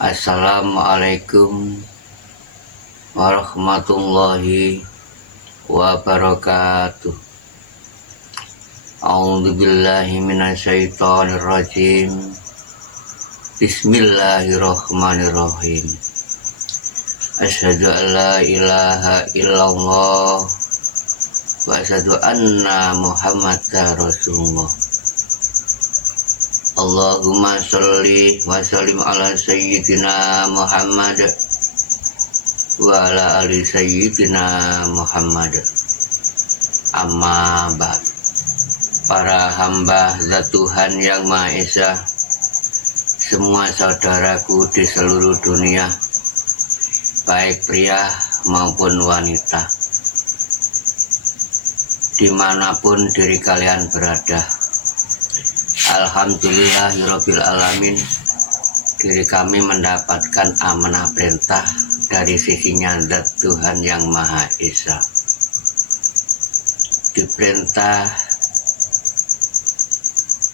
Assalamualaikum warahmatullahi wabarakatuh. A'udzubillahi minasyaitonirrajim. Bismillahirrahmanirrahim. Asyhadu an la ilaha illallah wa asyhadu anna Muhammadar Rasulullah. Allahumma sholli wa sallim ala sayyidina Muhammad wa ala ali sayyidina Muhammad. Amma ba'd. Para hamba zat Tuhan yang Maha Esa, semua saudaraku di seluruh dunia, baik pria maupun wanita, dimanapun diri kalian berada, alhamdulillahirabbil alamin, diri kami mendapatkan amanah perintah dari sisinya zat Tuhan yang Maha Esa. Diperintah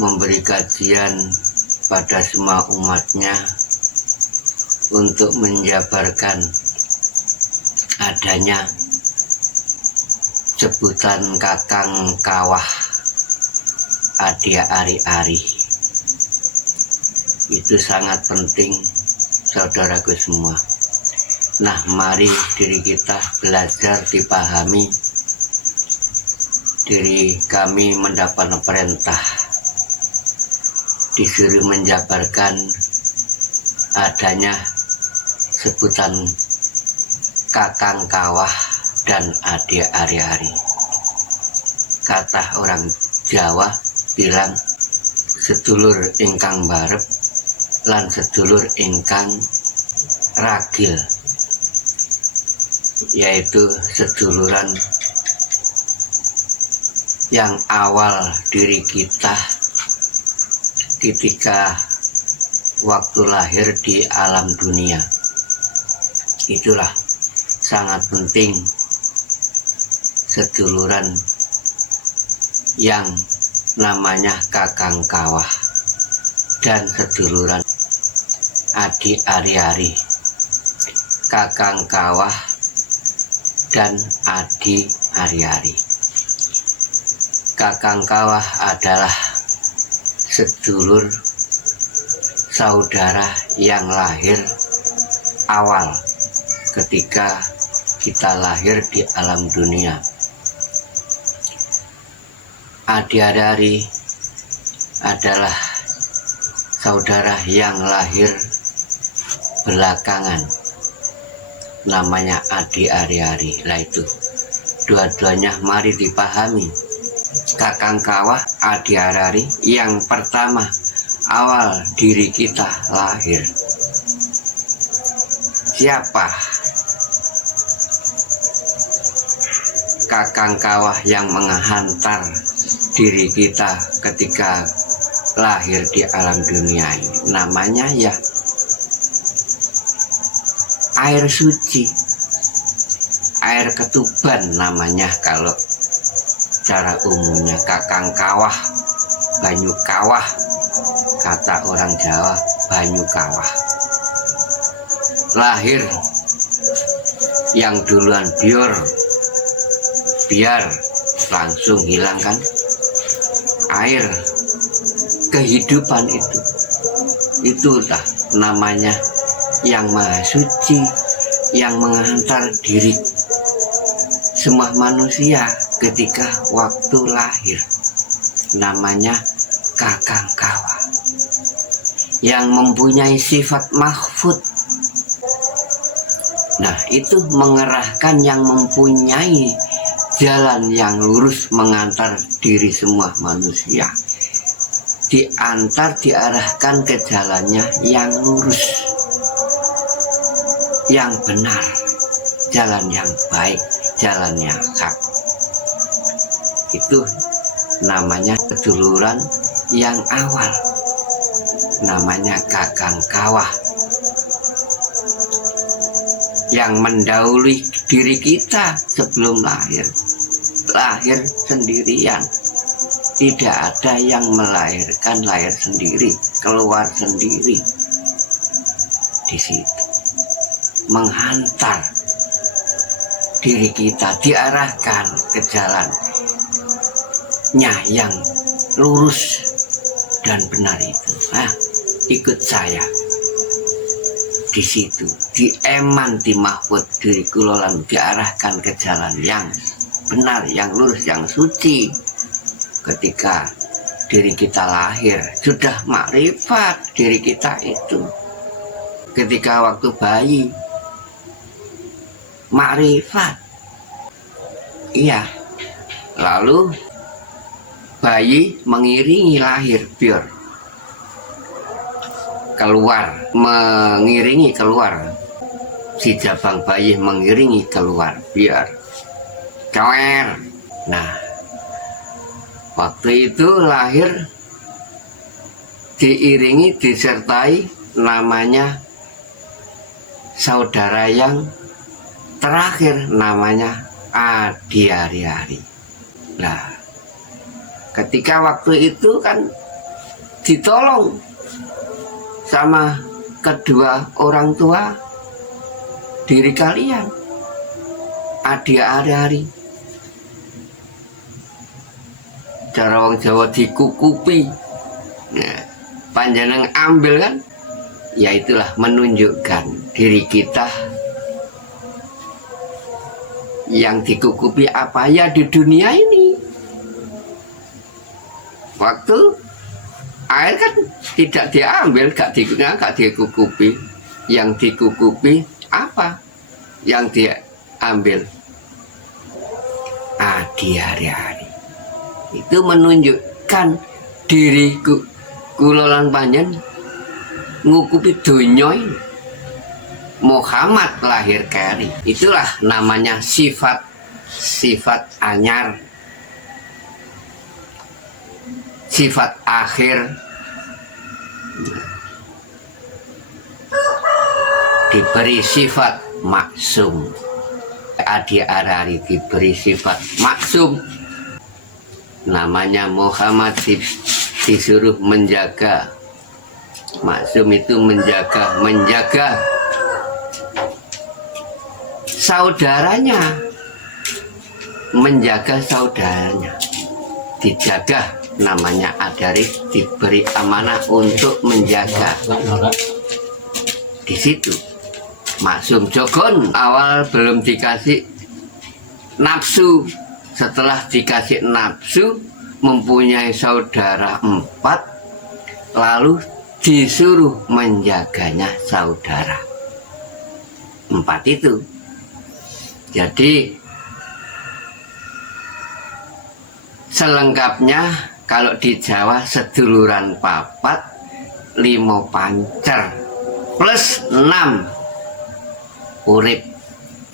memberi kajian pada semua umatnya untuk menjabarkan adanya sebutan kakang kawah adia ari-ari. Itu sangat penting, saudaraku semua. Nah, mari diri kita belajar dipahami. Diri kami mendapat perintah, disuruh menjabarkan adanya sebutan kakang kawah dan adia ari-ari. Kata orang Jawa bilang, sedulur ingkang barep lan sedulur ingkang ragil, yaitu seduluran yang awal diri kita ketika waktu lahir di alam dunia. Itulah sangat penting, seduluran yang namanya kakang kawah dan seduluran adi ari-ari. Kakang kawah dan adi ari-ari. Kakang kawah adalah sedulur saudara yang lahir awal ketika kita lahir di alam dunia. Adi-ari adalah saudara yang lahir belakangan, namanya adi ari-ari. Lah itu dua-duanya mari dipahami. Kakang kawah, adi ari-ari, yang pertama awal diri kita lahir. Siapa kakang kawah yang menghantar diri kita ketika lahir di alam dunia ini? Namanya ya air suci, air ketuban namanya kalau cara umumnya. Kakang kawah, banyu kawah, kata orang Jawa, banyu kawah. Lahir yang duluan biar langsung hilangkan air kehidupan itulah namanya yang maha suci, yang menghantar diri semua manusia ketika waktu lahir, namanya kakang kawah, yang mempunyai sifat mahfud. Nah, itu mengerahkan yang mempunyai jalan yang lurus mengantar diri semua manusia, diarahkan ke jalannya yang lurus, yang benar, jalan yang baik, jalan yang hak. Itu namanya keduluran yang awal, namanya kakang kawah, yang mendahului diri kita sebelum lahir sendirian. Tidak ada yang melahirkan lahir sendiri, keluar sendiri. di situ, menghantar diri kita diarahkan ke jalannya yang lurus dan benar itu. Ikut saya di situ, di eman, di mahfud diri kulolan diarahkan ke jalan yang benar, yang lurus, yang suci. Ketika diri kita lahir sudah makrifat diri kita itu. Ketika waktu bayi makrifat, iya. Lalu bayi mengiringi lahir biar keluar, mengiringi keluar, si jabang bayi mengiringi keluar biar coer. Nah, waktu itu lahir diiringi, disertai namanya saudara yang terakhir, namanya Adi Ari-Ari. Nah, ketika waktu itu kan ditolong sama kedua orang tua diri kalian, Adi Ari-Ari. Cara wong Jawa dikukupi. Nah, panjenengan ambil kan? Ya itulah menunjukkan diri kita yang dikukupi apa ya di dunia ini. Waktu air kan tidak diambil, gak dikukupi. Yang dikukupi apa? Yang diambil Adi Ari-Ari. Itu menunjukkan diri kulolan panjen ngukupi dunia ini. Muhammad lahir keri. Itulah namanya sifat anyar, sifat akhir. Diberi sifat maksum. Adi Ari-Ari diberi sifat maksum. Namanya Muhammad disuruh menjaga. Maksum itu menjaga saudaranya, menjaga saudaranya, dijaga. Namanya Adi, diberi amanah untuk menjaga. Di situ maksum jogon awal belum dikasih nafsu. Setelah dikasih nafsu, mempunyai saudara 4, lalu disuruh menjaganya saudara 4 itu. Jadi selengkapnya kalau di Jawa seduluran papat 5 pancer plus 6 urip.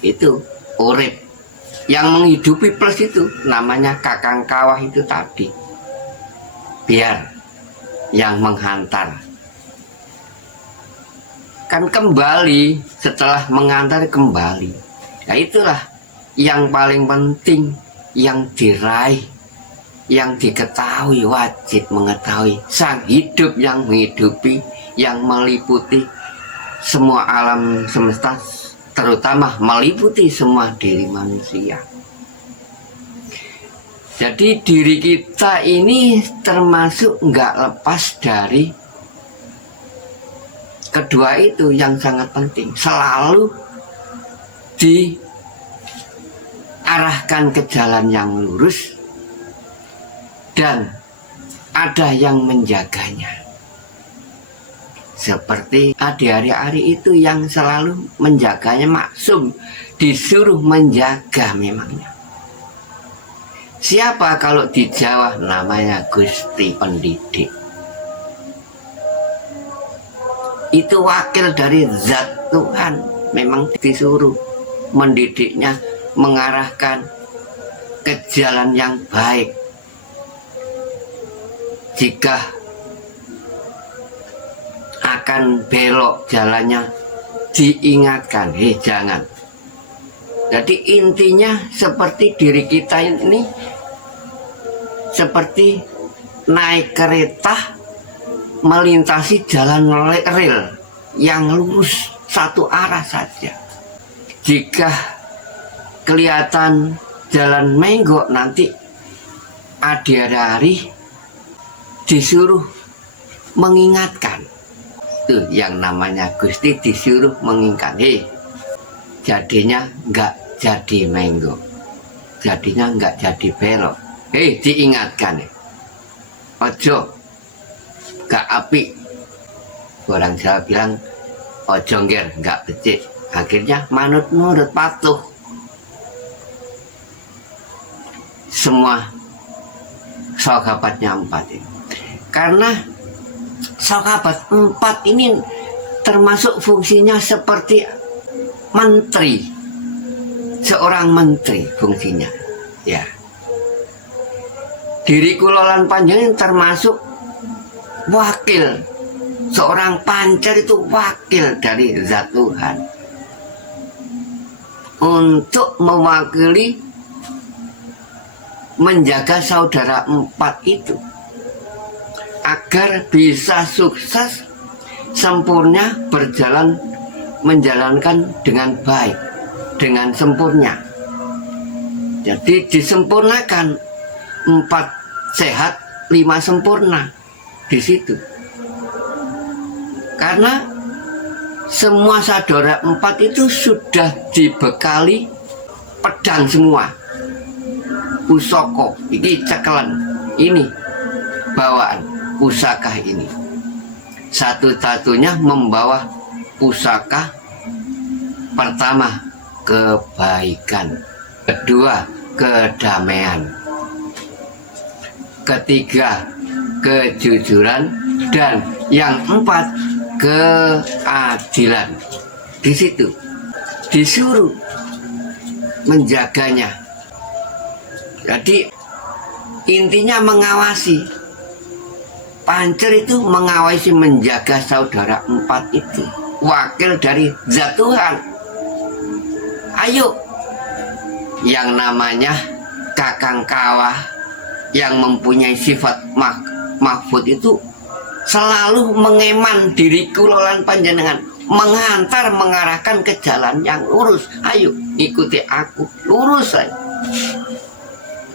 Itu urip yang menghidupi plus itu namanya kakang kawah itu tadi, biar yang menghantar kan kembali, setelah menghantar kembali. Nah itulah yang paling penting, yang diraih, yang diketahui, wajib mengetahui sang hidup yang menghidupi, yang meliputi semua alam semesta, terutama meliputi semua diri manusia. Jadi diri kita ini termasuk nggak lepas dari kedua itu yang sangat penting. Selalu diarahkan ke jalan yang lurus dan ada yang menjaganya. Seperti Adi Ari-Ari itu yang selalu menjaganya, maksum, disuruh menjaga memangnya. Siapa kalau di Jawa? Namanya Gusti Pendidik. Itu wakil dari zat Tuhan, memang disuruh mendidiknya, mengarahkan ke jalan yang baik. Jika akan belok jalannya, diingatkan, jangan. Jadi intinya seperti diri kita ini seperti naik kereta melintasi jalan rel yang lurus satu arah saja. Jika kelihatan jalan menggok, nanti adik-adik disuruh mengingatkan. Tuh yang namanya Gusti disuruh mengingatkan. Jadinya nggak jadi menggok, jadinya nggak jadi belok. Diingatkan. Ojo gak apik. Orang Jawa bilang ojo ngger gak becik. Akhirnya manut-nurut, patuh. Semua sahabatnya 4 ini. Karena sahabat 4 ini termasuk fungsinya seperti menteri. Seorang menteri fungsinya. Ya. Diri kula lan panjenengan termasuk wakil. Seorang pancer itu wakil dari Zat Tuhan. Untuk mewakili menjaga saudara 4 itu agar bisa sukses, sempurna, menjalankan dengan baik, dengan sempurna. Jadi disempurnakan, 4 sehat, 5 sempurna di situ. Karena semua saudara 4 itu sudah dibekali pedang semua. Pusaka, ini cekelan, ini bawaan pusaka ini. Satu-satunya membawa pusaka. Pertama, kebaikan. Kedua, kedamaian. Ketiga, kejujuran. Dan yang 4, keadilan. Di situ disuruh menjaganya. Jadi intinya mengawasi. Pancer itu mengawasi, menjaga saudara 4 itu. Wakil dari Zat Tuhan. Ayo, yang namanya kakang kawah yang mempunyai sifat mahfud itu selalu mengeman diri kula lan panjenengan, menghantar, mengarahkan ke jalan yang lurus. Ayo ikuti aku, lurus saja,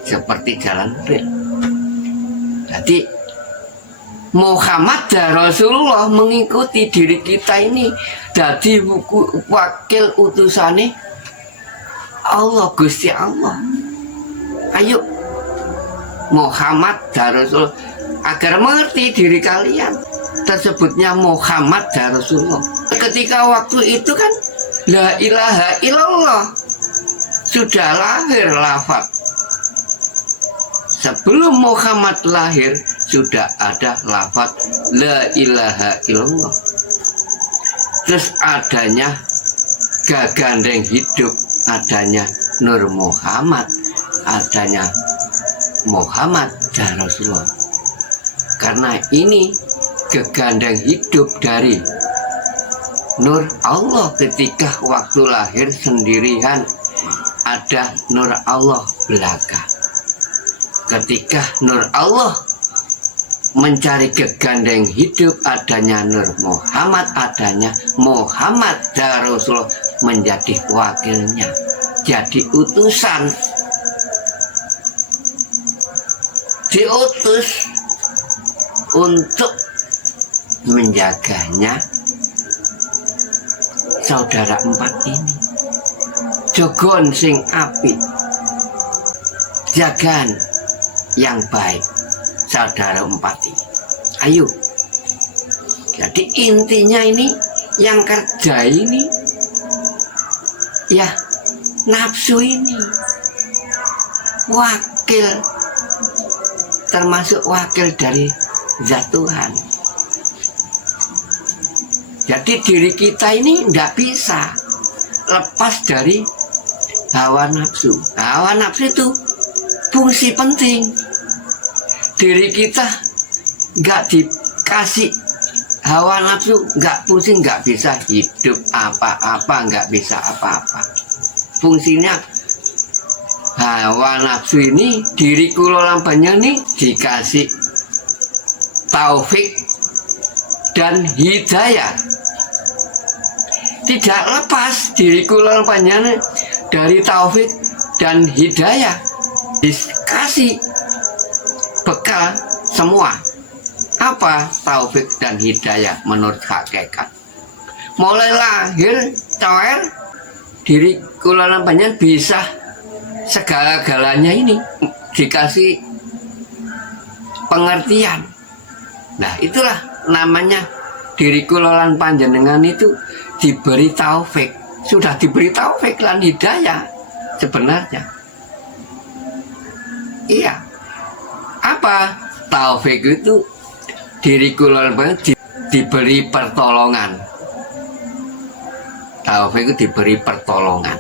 seperti jalan rel. Jadi Muhammad dan Rasulullah mengikuti diri kita ini jadi wakil utusane Allah, Gusti Allah. Ayo Muhammad dan Rasulullah, agar mengerti diri kalian, tersebutnya Muhammad dan Rasulullah. Ketika waktu itu kan la ilaha illallah sudah lahir lafaz. Sebelum Muhammad lahir sudah ada lafaz la ilaha illallah. Terus adanya gagandeng hidup, adanya Nur Muhammad, adanya Muhammad dan Rasulullah. Karena ini gegandeng hidup dari Nur Allah. Ketika waktu lahir sendirian ada Nur Allah belaka. Ketika Nur Allah mencari gegandeng hidup, adanya Nur Muhammad, adanya Muhammad dan Rasulullah menjadi wakilnya, jadi utusan, diutus untuk menjaganya saudara 4 ini. Jogon sing apik, jagan yang baik saudara 4 ini. Ayo. Jadi intinya ini yang kerja ini ya nafsu ini, wakil, termasuk wakil dari Zat Tuhan. Jadi diri kita ini nggak bisa lepas dari hawa nafsu. Hawa nafsu itu fungsi penting. Diri kita nggak dikasih hawa nafsu, nggak pusing, nggak bisa hidup apa-apa, nggak bisa apa-apa. Fungsinya hawa nafsu ini, diri kula lampanya ini dikasih taufik dan hidayah tidak lepas diri kula panjenengan dari taufik dan hidayah. Dikasih bekal semua. Apa taufik dan hidayah menurut hakikat? Mulai lahir coer diri kula panjenengan bisa segala-galanya ini dikasih pengertian. Nah, itulah namanya diri kula panjenengan itu diberi taufik. Sudah diberi taufik lan hidayah sebenarnya. Iya. Apa taufik itu? Diri kula diberi pertolongan. Taufik itu diberi pertolongan.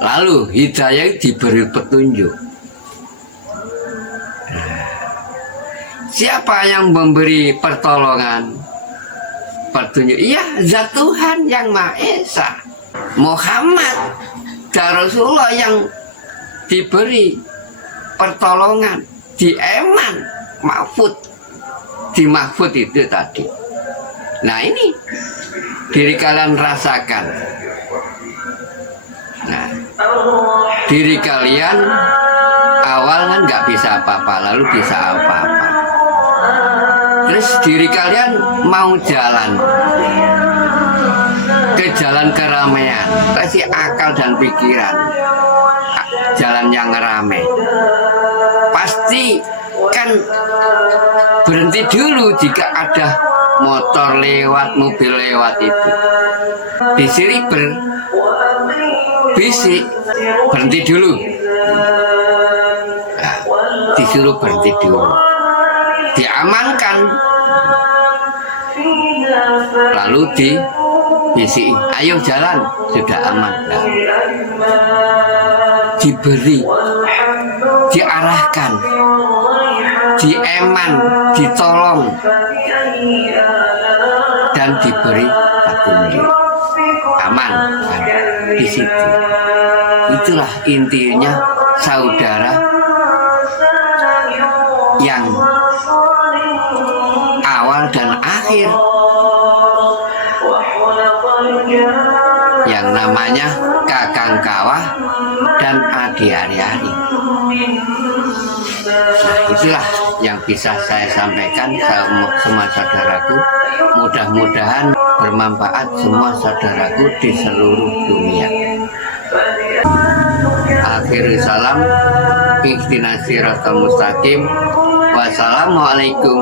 Lalu hidayah itu diberi petunjuk. Siapa yang memberi pertolongan? Petunjuk. Iya, Zat Tuhan yang Maha Esa. Muhammad dan Rasulullah yang diberi pertolongan di eman mahfud, di mahfud itu tadi. Nah, ini diri kalian rasakan. Nah, diri kalian awal kan nggak bisa apa-apa, lalu bisa apa-apa. Terus diri kalian mau jalan ke jalan keramaian, kasih akal dan pikiran, jalan yang ramai. Pasti kan berhenti dulu jika ada motor lewat, mobil lewat itu. Di sini berbisik, berhenti dulu. Nah, disuruh berhenti dulu. Diamankan, lalu dibisik, ayo jalan, sudah aman. Nah, diberi, diarahkan, dieman, ditolong, dan diberi petunjuk. Aman, nah, di situ. Itulah intinya saudara yang awal dan akhir, yang namanya kakang kawah dan adi ari-ari. Nah, itulah yang bisa saya sampaikan semua saudaraku. Mudah-mudahan bermanfaat semua saudaraku di seluruh dunia. Akhirul salam, ihdinas siratal mustaqim. Wassalamualaikum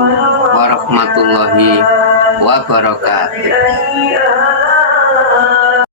warahmatullahi wabarakatuh.